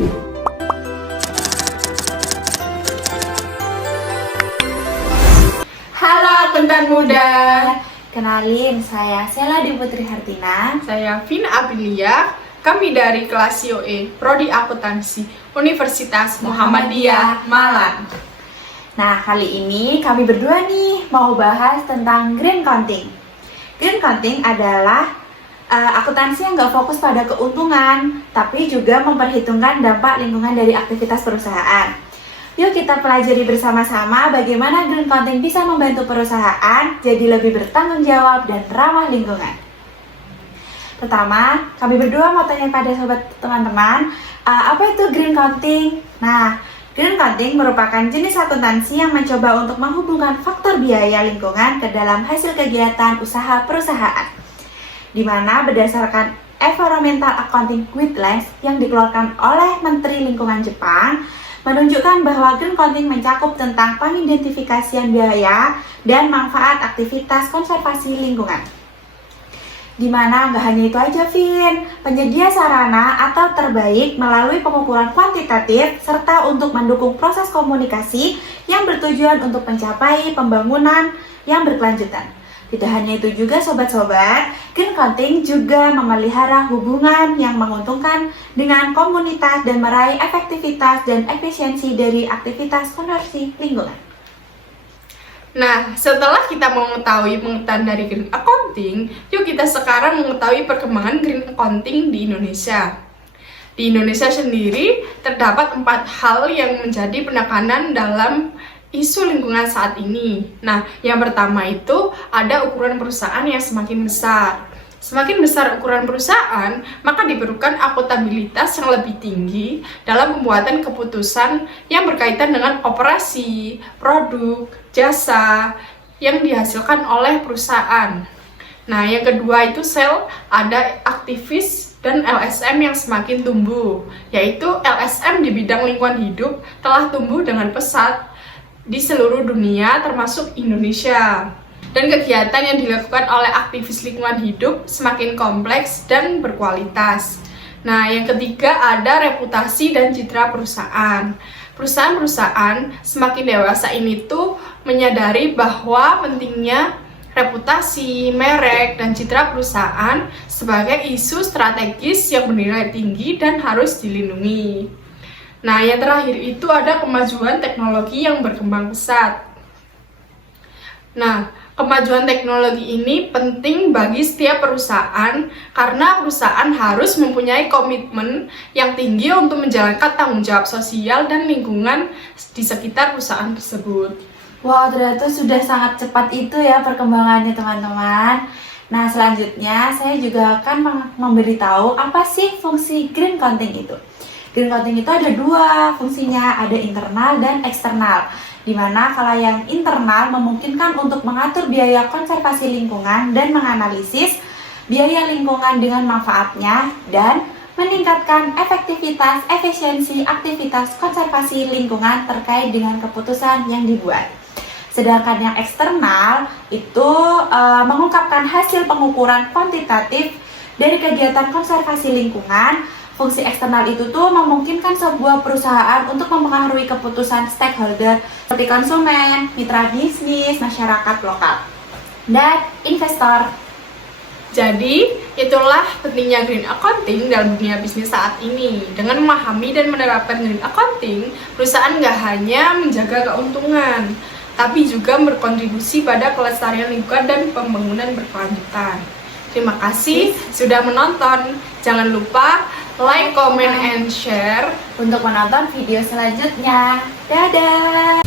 Halo akuntan muda. Kenalin, saya Sela Putri Hartina. Saya Vina Aprilia. Kami dari kelas COE, Prodi Akuntansi, Universitas Muhammadiyah Malang. Nah, kali ini kami berdua nih mau bahas tentang green counting. Green counting adalah akuntansi yang nggak fokus pada keuntungan, tapi juga memperhitungkan dampak lingkungan dari aktivitas perusahaan. Yuk kita pelajari bersama-sama bagaimana green counting bisa membantu perusahaan jadi lebih bertanggung jawab dan ramah lingkungan. Pertama, kami berdua mau tanya pada sobat teman-teman, apa itu green counting? Nah, green counting merupakan jenis akuntansi yang mencoba untuk menghubungkan faktor biaya lingkungan ke dalam hasil kegiatan usaha perusahaan, di mana berdasarkan Environmental Accounting Guidelines yang dikeluarkan oleh Menteri Lingkungan Jepang, menunjukkan bahwa green counting mencakup tentang pengidentifikasian biaya dan manfaat aktivitas konservasi lingkungan. Dimana nggak hanya itu aja, Vin, penyedia sarana atau terbaik melalui pengukuran kuantitatif serta untuk mendukung proses komunikasi yang bertujuan untuk mencapai pembangunan yang berkelanjutan. Tidak hanya itu juga sobat-sobat, green counting juga memelihara hubungan yang menguntungkan dengan komunitas dan meraih efektivitas dan efisiensi dari aktivitas konservasi lingkungan. Nah, setelah kita mengetahui pengertian dari green accounting, yuk kita sekarang mengetahui perkembangan green accounting di Indonesia. Di Indonesia sendiri, terdapat 4 hal yang menjadi penekanan dalam isu lingkungan saat ini. Nah, yang pertama itu ada ukuran perusahaan yang semakin besar. Semakin besar ukuran perusahaan, maka diperlukan akuntabilitas yang lebih tinggi dalam pembuatan keputusan yang berkaitan dengan operasi, produk, jasa yang dihasilkan oleh perusahaan. Nah, yang kedua itu ada aktivis dan LSM yang semakin tumbuh, yaitu LSM di bidang lingkungan hidup telah tumbuh dengan pesat di seluruh dunia termasuk Indonesia. Dan kegiatan yang dilakukan oleh aktivis lingkungan hidup semakin kompleks dan berkualitas. Nah, yang ketiga ada reputasi dan citra perusahaan. Perusahaan-perusahaan semakin dewasa ini tuh menyadari bahwa pentingnya reputasi, merek, dan citra perusahaan sebagai isu strategis yang bernilai tinggi dan harus dilindungi. Nah, yang terakhir itu ada kemajuan teknologi yang berkembang pesat. Nah, kemajuan teknologi ini penting bagi setiap perusahaan karena perusahaan harus mempunyai komitmen yang tinggi untuk menjalankan tanggung jawab sosial dan lingkungan di sekitar perusahaan tersebut. Wow, ternyata sudah sangat cepat itu ya perkembangannya teman-teman. Nah, selanjutnya saya juga akan memberitahu apa sih fungsi green counting itu. Green counting itu ada 2 fungsinya, ada internal dan eksternal. Dimana kalau yang internal memungkinkan untuk mengatur biaya konservasi lingkungan dan menganalisis biaya lingkungan dengan manfaatnya dan meningkatkan efektivitas, efisiensi aktivitas konservasi lingkungan terkait dengan keputusan yang dibuat. Sedangkan yang eksternal itu mengungkapkan hasil pengukuran kuantitatif dari kegiatan konservasi lingkungan. Fungsi eksternal itu tuh memungkinkan sebuah perusahaan untuk mempengaruhi keputusan stakeholder seperti konsumen, mitra bisnis, masyarakat lokal, dan investor. Jadi, itulah pentingnya green accounting dalam dunia bisnis saat ini. Dengan memahami dan menerapkan green accounting, perusahaan nggak hanya menjaga keuntungan, tapi juga berkontribusi pada kelestarian lingkungan dan pembangunan berkelanjutan. Terima kasih sudah menonton. Jangan lupa like, comment, and share Untuk menonton video selanjutnya. Dadah!